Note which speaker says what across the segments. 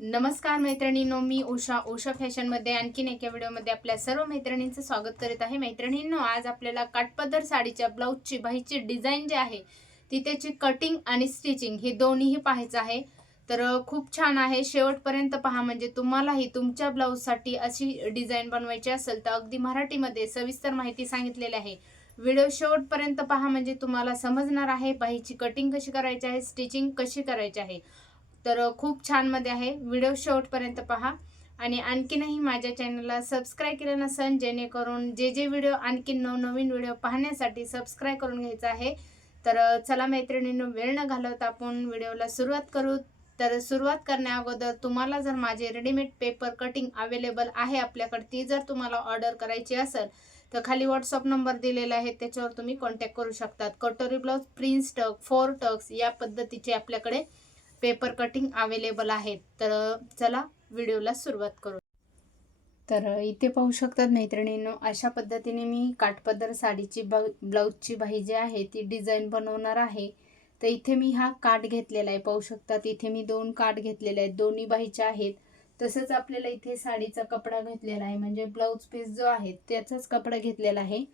Speaker 1: नमस्कार मैत्रिणींनो मी उषा उषा फॅशनमध्ये आणखीन एका व्हिडिओमध्ये आपल्या सर्व मैत्रिणींचं स्वागत करीत आहे. मैत्रिणींनो आज आपल्याला काटपदर साडीच्या ब्लाऊजची बाहीची डिझाईन जी आहे ती त्याची कटिंग आणि स्टिचिंग हे दोन्हीही पाहायचं आहे. तर खूप छान आहे. शेवटपर्यंत पहा म्हणजे तुम्हालाही तुमच्या ब्लाऊजसाठी अशी डिझाईन बनवायची असेल तर अगदी मराठीमध्ये सविस्तर माहिती सांगितलेली आहे. व्हिडिओ शेवटपर्यंत पहा म्हणजे तुम्हाला समजणार आहे बाहीची कटिंग कशी करायची आहे स्टिचिंग कशी करायची आहे. तर खूप छानमध्ये आहे. व्हिडिओ शेवटपर्यंत पहा. आणि आणखीनही माझ्या चॅनलला सबस्क्राईब केलं नसन जेणेकरून जे जे व्हिडिओ आणखीन नवनवीन व्हिडिओ पाहण्यासाठी सबस्क्राईब करून घ्यायचा आहे. तर चला मैत्रिणींनो वेळ न घालवता आपण व्हिडिओला सुरुवात करू. तर सुरुवात करण्या अगोदर तुम्हाला जर माझे रेडीमेड पेपर कटिंग अवेलेबल आहे आपल्याकडे ती जर तुम्हाला ऑर्डर करायची असेल तर खाली व्हॉट्सअप नंबर दिलेला आहे. त्याच्यावर तुम्ही कॉन्टॅक्ट करू शकतात. कटोरी blouse prince tuck four tucks या पद्धतीचे आपल्याकडे पेपर कटिंग अवेलेबल आहेत तर चला व्हिडिओला सुरुवात करू. तर इथे पाहू शकतात मैत्रिणींनो अशा पद्धतीने मी काठपदर साडीची ब ब्लाऊजची बाही जी आहे ती डिझाईन बनवणार आहे. तर इथे मी हा काठ घेतलेला आहे पाहू शकतात इथे मी दोन काठ घेतलेले आहेत दोन्ही बाहीच्या आहेत. तसंच आपल्याला इथे साडीचा कपडा घेतलेला आहे म्हणजे ब्लाऊज पीस जो आहे त्याचाच कपडा घेतलेला आहे.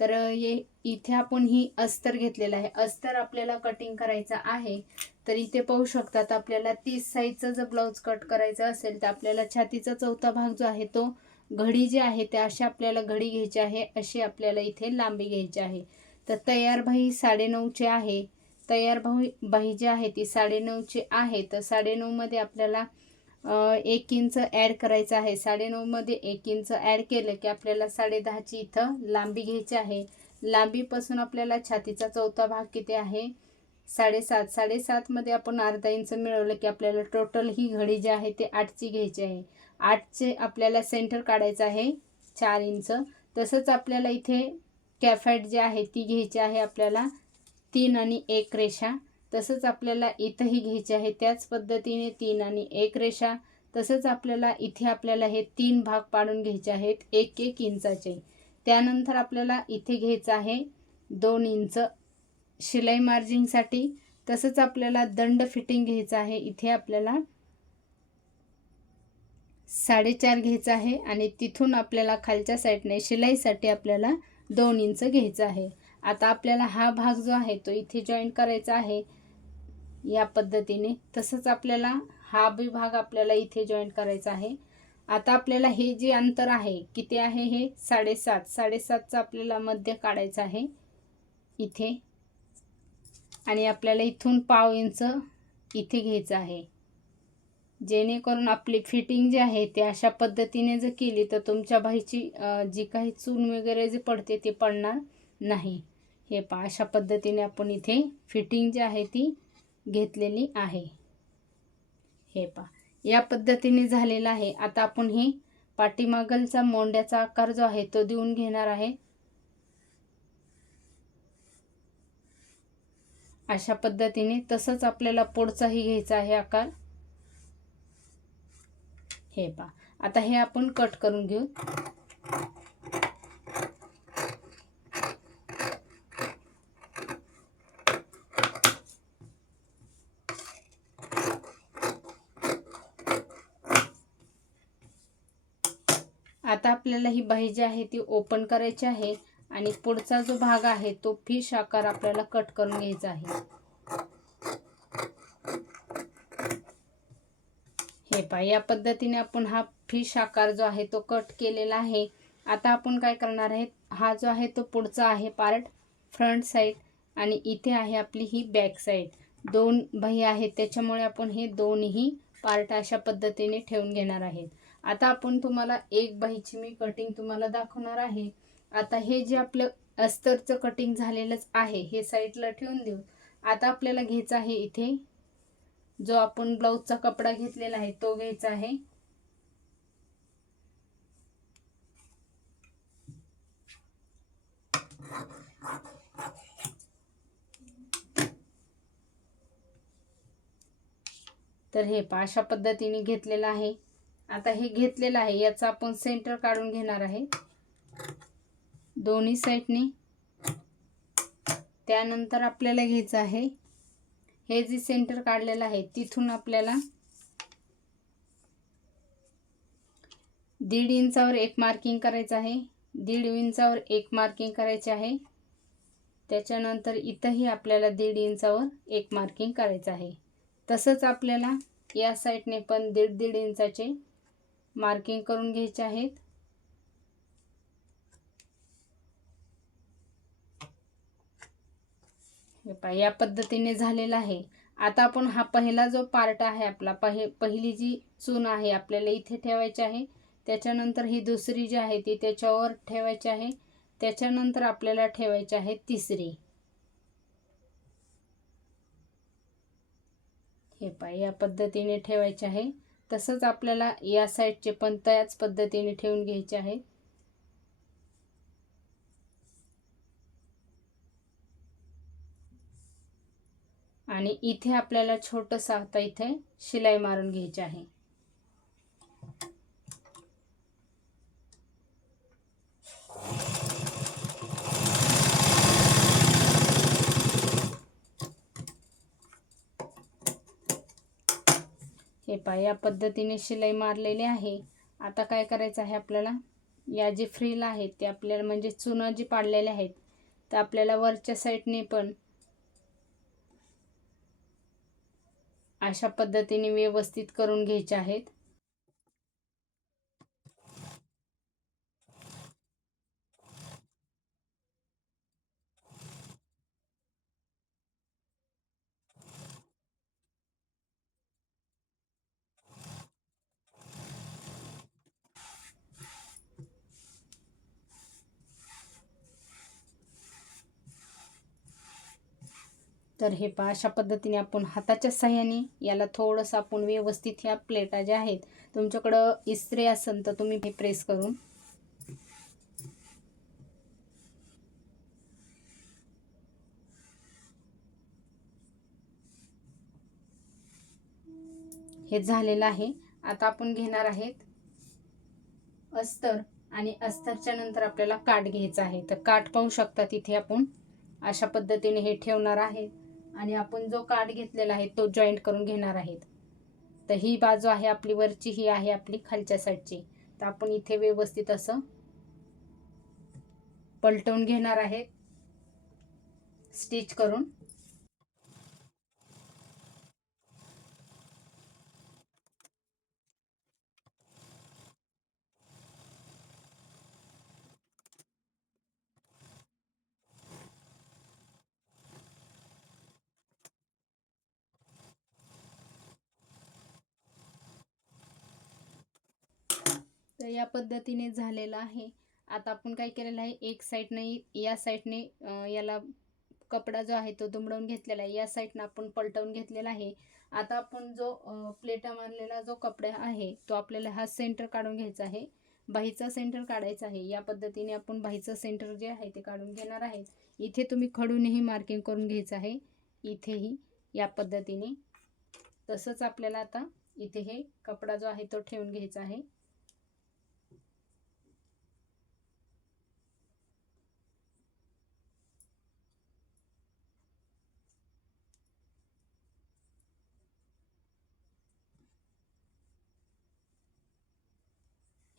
Speaker 1: तर ये इथे आपण ही अस्तर घेतलेला आहे. अस्तर आपल्याला कटिंग करायचं आहे. तर इथे पाहू शकतात आपल्याला तीस साईजचा जर ब्लाऊज कट करायचा असेल तर आपल्याला छातीचा चौथा भाग जो आहे तो घडी जी आहे त्या अशी आपल्याला घडी घ्यायची आहे अशी आपल्याला इथे लांबी घ्यायची आहे. तर तयार बाही साडेनऊची आहे. तयार बाही बाही जी आहे ती साडेनऊची आहे. तर साडेनऊमध्ये आपल्याला एक इंच ॲड करायचं आहे. साडेनऊमध्ये एक इंच ॲड केलं की आपल्याला साडेदहाची इथं लांबी घ्यायची आहे. लांबीपासून आपल्याला छातीचा चौथा भाग किती आहे? साडेसात साडेसातमध्ये आपण अर्धा इंच मिळवलं की आपल्याला टोटल ही घडी जी आहे ते आठची घ्यायची आहे. आठचे आपल्याला सेंटर काढायचं आहे चार इंच. तसंच आपल्याला इथे कॅफॅट जी आहे ती घ्यायची आहे आपल्याला तीन आणि एक रेषा. तसंच आपल्याला इथंही घ्यायची आहे त्याच पद्धतीने तीन आणि एक रेषा. तसंच आपल्याला इथे आपल्याला हे तीन भाग पाडून घ्यायचे आहेत एक एक इंचाचे. त्यानंतर आपल्याला इथे घ्यायचं आहे दोन इंच. शिलाई मार्जिंगसाठी तसंच आपल्याला दंड फिटिंग घ्यायचं आहे. इथे आपल्याला साडेचार घ्यायचं आहे आणि तिथून आपल्याला खालच्या साईडने शिलाईसाठी आपल्याला दोन इंच घ्यायचं आहे. आता आपल्याला हा भाग जो आहे तो इथे जॉईन करायचा आहे. या पद्धतीने तसंच आपल्याला हा बी भाग आपल्याला इथे जॉईन करायचा आहे. आता आपल्याला हे जे अंतर आहे किती आहे हे? साडेसात. साडेसातचं आपल्याला मध्य काढायचं आहे. इथे आणि आपल्याला इथून पाव इंच इथे घ्यायचं आहे. जेणेकरून आपली फिटिंग जी आहे ते अशा पद्धतीने जर केली तर तुमच्या बाईची जी काही चून वगैरे जे पडते ते पडणार नाही. हे पा अशा पद्धतीने आपण इथे फिटिंग जी आहे ती घेतलेली आहे. हे पा या पद्धतीने झालेलं आहे. आता आपण हे पाठीमागलचा मोंड्याचा आकार जो आहे तो देऊन घेणार आहे. अशा पद्धतीने तसंच आपल्याला पुढचाही घ्यायचा आहे आकार. हे पा आता हे आपण कट करून घेऊ. आता आपल्याला ही बाही जी आहे ती ओपन करायची आहे. आणि पुढचा जो भाग आहे तो फिश आकार आपल्याला कट करून घ्यायचा आहे. हे पहा या पद्धतीने आपण हा फिश आकार जो आहे तो कट केलेला आहे. आता आपण काय करणार आहे? हा जो आहे तो पुढचा आहे पार्ट फ्रंट साईड आणि इथे आहे आपली ही बॅक साईड दोन बाही आहेत त्याच्यामुळे आपण हे दोनही पार्ट अशा पद्धतीने ठेवून घेणार आहेत. आता आपण तुम्हाला एक बाहीची मी कटिंग तुम्हाला दाखवणार आहे. आता हे जे आपलं अस्तरचं कटिंग झालेलंच आहे हे साईडला ठेवून देऊ. आता आपल्याला घ्यायचं आहे इथे जो आपण ब्लाऊजचा कपडा घेतलेला आहे तो घ्यायचा आहे. तर हे पा अशा पद्धतीने घेतलेलं आहे. आता हे घेतलेलं आहे याचा आपण सेंटर काढून घेणार आहे. दोन्ही साईडने. त्यानंतर आपल्याला घ्यायचं आहे. हे जे सेंटर काढलेलं आहे तिथून आपल्याला दीड इंचावर एक मार्किंग करायचं आहे. दीड इंचावर एक मार्किंग करायचे आहे. त्याच्यानंतर इथंही आपल्याला दीड इंचावर एक मार्किंग करायचं आहे. तसंच आपल्याला या साईडने पण दीड दीड इंचाचे मार्किंग करून घ्यायचे आहेत. पहा या पद्धतीने झालेला आहे. आता आपण हा पहिला जो पार्ट आहे आपला पहि पहिली जी चून आहे आपल्याला इथे ठेवायची आहे त्याच्यानंतर ही दुसरी जी आहे ती त्याच्यावर ठेवायची आहे त्याच्यानंतर आपल्याला ठेवायची आहे तिसरी. हे पहा या पद्धतीने ठेवायचे आहे. तसंच आपल्याला या साईडचे पण त्याच पद्धतीने ठेवून घ्यायचे आहे. आणि इथे आपल्याला छोटंसं आता इथे शिलाई मारून घ्यायची आहे. हे पहा या पद्धतीने शिलाई मारलेली आहे. आता काय करायचं आहे आपल्याला? या जे फ्रील आहेत ते आपल्याला म्हणजे चुना जी पाडलेल्या आहेत तर आपल्याला वरच्या साईडने पण अशा पद्धतीने व्यवस्थित करून घ्यायचे आहेत. तर हे पहा अशा पद्धतीने आपण हाताच्या सहाय्याने याला थोडंसं आपण व्यवस्थित ह्या प्लेटा ज्या आहेत तुमच्याकडं इस्त्री असेल तर तुम्ही हे प्रेस करून हे झालेलं आहे. आता आपण घेणार आहेत अस्तर आणि अस्तरच्या नंतर आपल्याला काठ घ्यायचं आहे. तर काठ पाहू शकता तिथे आपण अशा पद्धतीने हे ठेवणार आहे. आणि आपण जो काठ घेतलेला आहे तो जॉईंट करून घेणार आहेत. तर ही बाजू आहे आपली वरची ही आहे आपली खालच्या साईडची तर आपण इथे व्यवस्थित असं पलटवून घेणार आहेत स्टिच करून. तर या पद्धतीने झालेलं आहे. आता आपण काय केलेलं आहे एक साईडने या साईडने याला कपडा जो आहे तो दुमडवून घेतलेला आहे. या साईडनं आपण पलटवून घेतलेला आहे. आता आपण जो प्लेटा मारलेला जो कपडा आहे तो आपल्याला हा सेंटर काढून घ्यायचा आहे. बाहीचा सेंटर काढायचा आहे. या पद्धतीने आपण बाहीचं सेंटर जे आहे ते काढून घेणार आहे. इथे तुम्ही खडूनही मार्किंग करून घ्यायचं आहे. इथेही या पद्धतीने. तसंच आपल्याला आता इथे हे कपडा जो आहे तो ठेवून घ्यायचा आहे.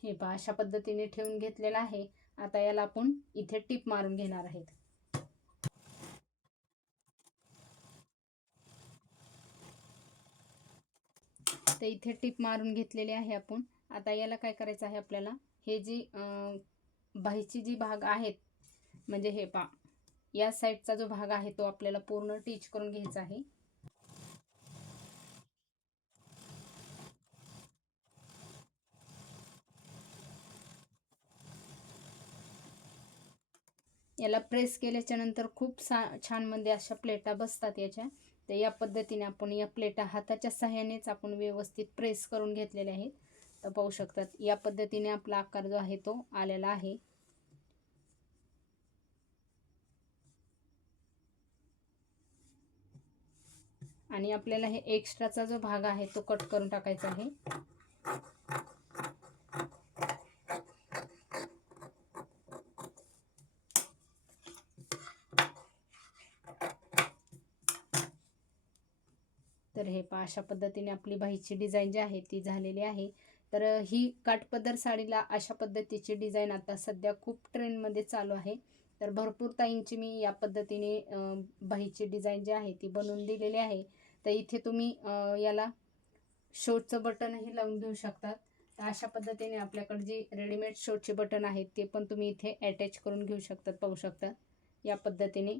Speaker 1: हे पहा अशा पद्धतीने ठेवून घेतलेलं आहे. आता याला आपण इथे टिप मारून घेणार आहेत. तर इथे टिप मारून घेतलेली आहे आपण. आता याला काय करायचं आहे आपल्याला? हे जी बाहीची जी भाग आहेत म्हणजे हे पा या साईडचा जो भाग आहे तो आपल्याला पूर्ण टीच करून घ्यायचा आहे. याला प्रेस केल्याच्यानंतर खूप सा छान म्हणजे अशा प्लेटा बसतात याच्या. तर या पद्धतीने आपण या प्लेटा हाताच्या सहाय्यानेच आपण व्यवस्थित प्रेस करून घेतलेल्या आहेत. तर पाहू शकतात या पद्धतीने आपला आकार जो आहे तो आलेला आहे. आणि आपल्याला हे एक्स्ट्राचा जो भाग आहे तो कट करून टाकायचा आहे तर हे पहा अशा पद्धतीने आपली बाईची डिझाईन जी आहे ती झालेली आहे. तर ही काठपदर साडीला अशा पद्धतीची डिझाईन आता सध्या खूप ट्रेंडमध्ये चालू आहे. तर भरपूर ताईंची मी या पद्धतीने बाईची बाहीची डिझाईन जी आहे ती बनवून दिलेली आहे. तर इथे तुम्ही याला शोटचं बटनही लावून घेऊ शकतात तर अशा पद्धतीने आपल्याकडे जी रेडीमेड शोटचे बटन आहेत ते पण तुम्ही इथे अटॅच करून घेऊ शकतात पाहू शकता. या पद्धतीने.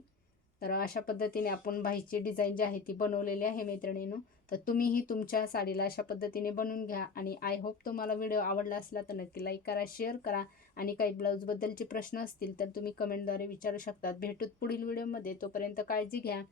Speaker 1: तर अशा पद्धतीने आपण बाहीची डिझाईन जी आहे ती बनवलेली आहे मैत्रिणीनं. तर तुम्हीही तुमच्या साडीला अशा पद्धतीने बनवून घ्या आणि आय होप तुम्हाला व्हिडिओ आवडला असला तर नक्की लाईक करा शेअर करा आणि काही ब्लाऊजबद्दलचे प्रश्न असतील तर तुम्ही कमेंटद्वारे विचारू शकतात. भेटूत पुढील व्हिडिओमध्ये तोपर्यंत काळजी घ्या.